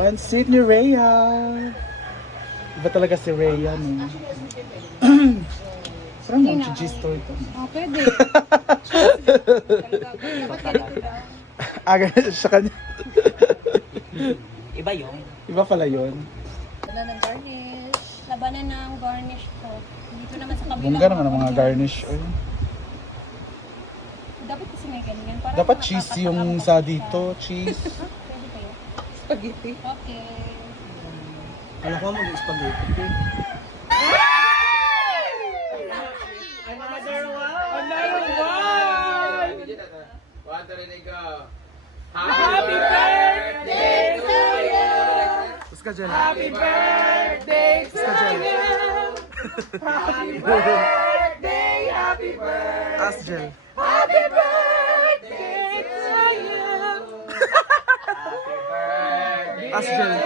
Pansit ni Rhea. Iba talaga si Rhea, no? Parang mga G-store ito. Oh, pwede. Aga siya kanya. Iba yun. Iba pala yun. Wala ng garnish. Labanan ng garnish ko. Dito naman sa kabila. Bongga naman ang mga garnish. Ay. Dapat kasi may ganyan. Para Dapat cheese yung sa dito. Cheese. Pwede kayo? Spaghetti. Okay. Alam ko mag-spaghetti. Happy birthday to you! Tapos ka dyan. Happy birthday to you! Happy birthday, happy birthday! Ask Jel. Happy birthday to you! Ask Jel.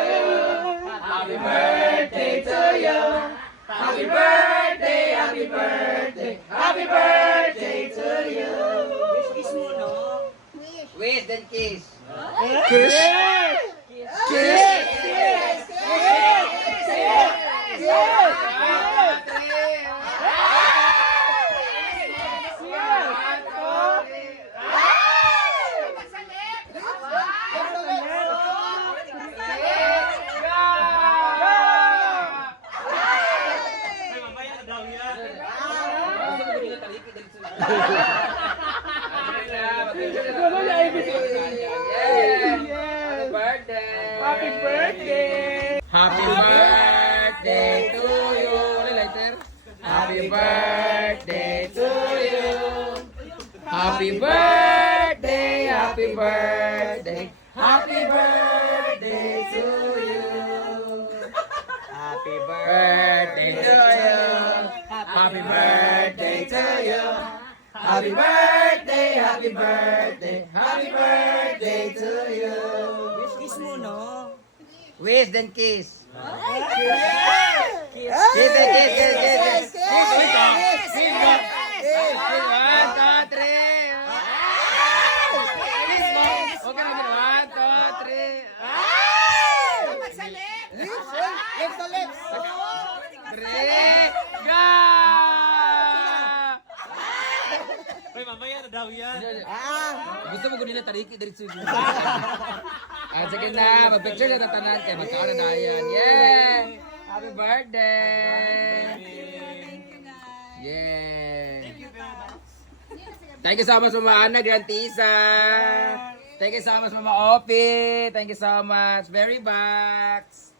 Happy birthday to you! Happy birthday, happy birthday! Happy birthday to you! Kiss mo, no? Wait, then kiss. Kiss. Kiss. Happy birthday! Happy birthday to you. Ano lighter? Happy birthday to you. Happy birthday, happy birthday. Happy birthday to you. Happy birthday to you. Happy birthday to you. Happy birthday, happy birthday. Happy birthday to you. Kiss mo, no? Wish, then kiss. Kiss, kiss, kiss, kiss. Kiss, one, two, three. Kiss mo. Okay, one, two, three. Lips to lips. Three. Go! Uy, mamaya na daw yan. Gusto mo gunin na tariki dari suyo. At sige na, mag-picture na tanan kaya magkaroon na yan. Yay! Happy birthday! Yay! Thank you so much, Mama Ana Grantisa. Thank you so much, Mama Opi. Thank you so much, Berry Box.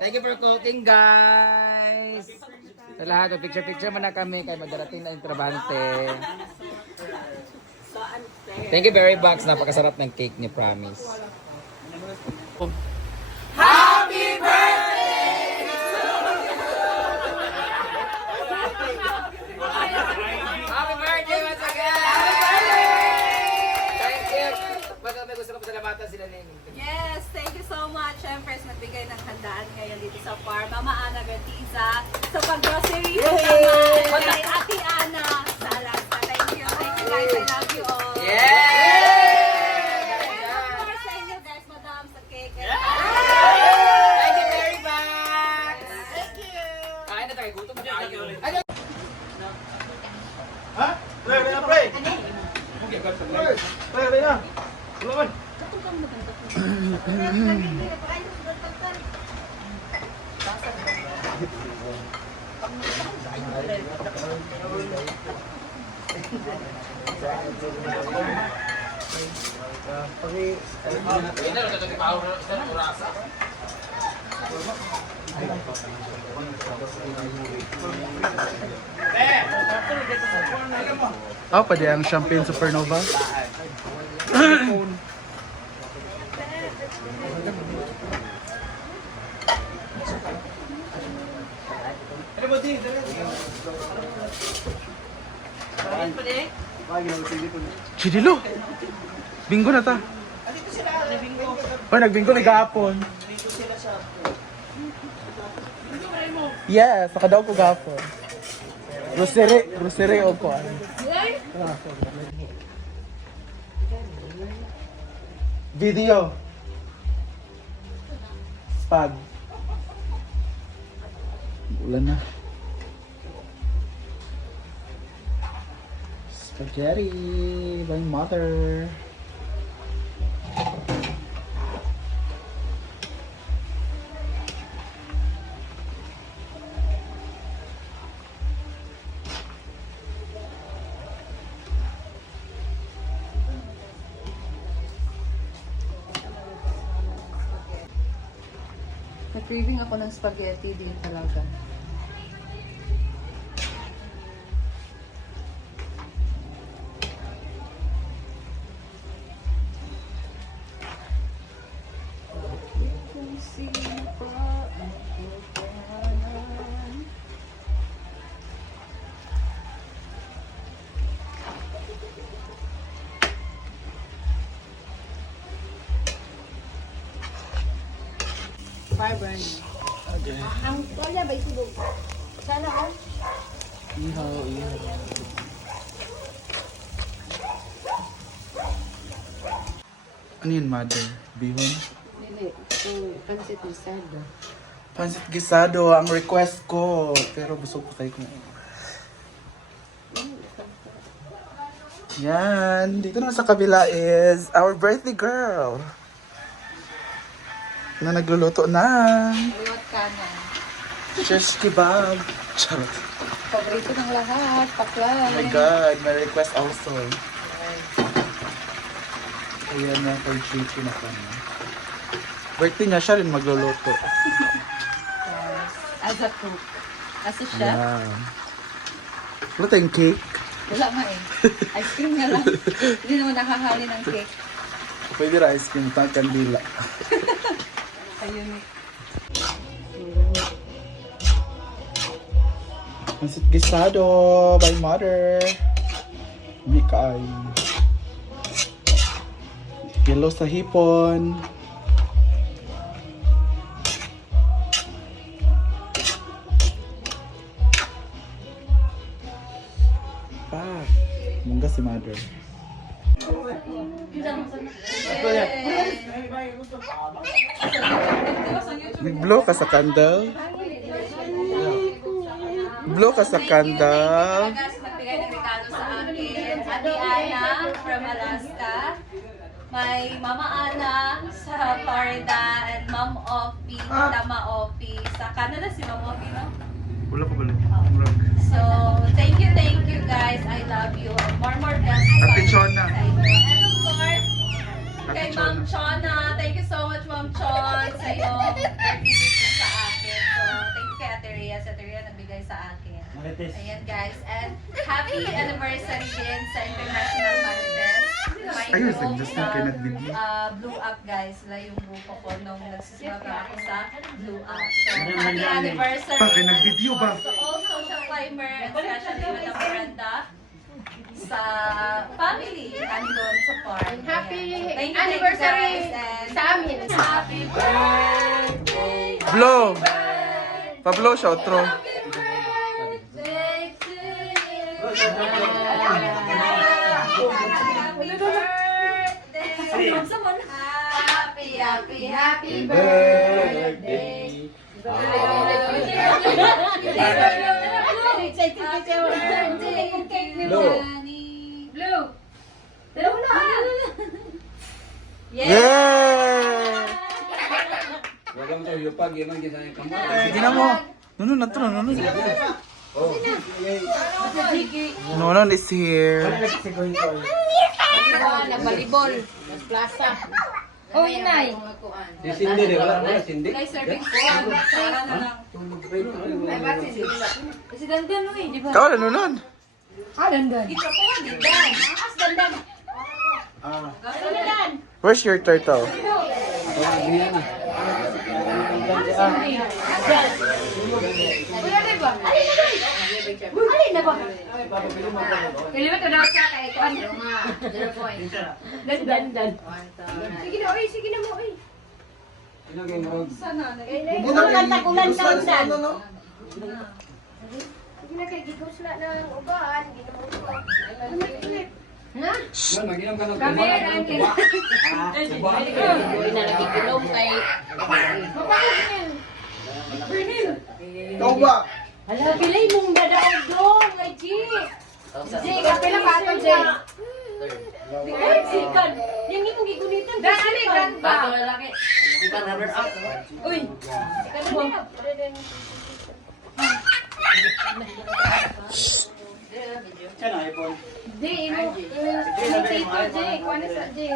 Thank you for cooking, guys. Sa lahat, picture-picture mo na kami kaya magdarating na yung trabante. Thank you, Berry Box. Napakasarap ng cake ni Promise. Happy birthday! Happy birthday once again! Thank you! Basta may gusto ko pasalamatan sila Nene. Yes, thank you so much. Siyempre, nagbigay ng handaan ngayon dito sa farm. Mama Ana Gartiza. Sa pag-grocery po naman. Kay Ate Ana. Sa Alaska. Thank you. Thank you guys. I love you all. Yay! Of course, sa inyo guys, madam, sa cake. Thank you very much! Thank you! Kain na tayo, gutom na tayo. Ha? Pre, pre, pre. Pre, na. Tulaman. Oh, pwede ang Champagne Supernova. Chidilo! Bingo na ta. Oh, nagbingo may gahapon. Yes, nakadaog ko gahapon. Grocery o ko. Video. spag. Ulan na. Spaghetti by mother. Nag-craving ako ng spaghetti din talaga. Okay. Ang toya ba isubog? Sana ko? Ihaw, ihaw. Ano yun, mother? Bihon? Hindi. Pansit gisado. Pansit gisado, ang request ko. Pero busog pa kayo kumain. Yan. Dito na sa kabila is our birthday girl. Na nagluluto ng Liwat kanan. shish kebab. Charot. Paborito ng lahat. Paklan. Oh my God, my request also. Ayan na kay Chichi na kanya. Birthday niya, siya rin magluluto. As a cook. As a chef. Ayan. Wala tayong cake. Wala nga eh. Ice cream nga lang. Hindi naman nakahali ng cake. Pwede rice cream, tang kandila. Ayun eh. Pansit gisado by mother. Hindi kaay. Yellow sa hipon. Pa. Mungga si mother. Nag-blow ka sa candle. Blow ka sa candle. Guys, nagbigay ng regalo sa akin. Ate Ana from Alaska. May Mama Ana sa Florida and Mom Opie, Tama Opie. Sa Canada si Mom Opie, no? Wala pa balik. So, thank you guys. I love you. And more blessings. Ate Chona. sa inyo. And of course, kay Ate Ma'am Chona. Thank you so much, Ma'am Chon, sa iyong birthday gift sa akin. So, thank you kay Ate Rhea. Si Ate Rhea nagbigay sa akin. Ayan guys. And happy anniversary din sa International Manifest. My Ayun, group, just think na video. blew up guys. Sila yung grupo ko nung nagsisimula ako sa blew up. So, happy anniversary. Pa, kaya nag-video ba? To all social climber, especially with ang Brenda sa family nandun sa farm. Happy Thank you, anniversary guys, and sa amin. Happy birthday! Blow! Pa-blow siya, outro. Happy birthday to you! Happy birthday! Happy birthday. Blue. Dalawa na. Yeah! Walang to yupag yun ang ginaya kamay. Sige na mo. Nunon na to, nunon. Nunon is here. Nagbalibol. Plaza. Oh, inay. Si Cindy di wala Cindy. Guys, serving ko. Para na lang. Ay, ba si Si Dandan, uy, di ba? Ikaw na, nunon. Dandan. Ito po, Dandan. As Dandan. Dandan. Where's your turtle? Wala na ba? Alin na ba? Kailan ito daw sa kay Kwan? 0 points. Dandan. Sige na, oy. Sige na mo, oy. Sana. Ulan tagulan sa undan. Sige na kay gigos na ng uban. Ginawa ko. Ha? Mag-inom ka ng Kami, Randy. Uy, nalagikulong kay... Ikaw ba? Hala, pilay mong dadaog dong, ay G. Jay, kapila pa ito, Jay. Ay, sikan. Yung imong gigunitan. Dali, grand ba? lalaki. Sikan, runner up. Uy. Sikan mo. Jay, ino. Tito, Jay. Kuha na sa Jay.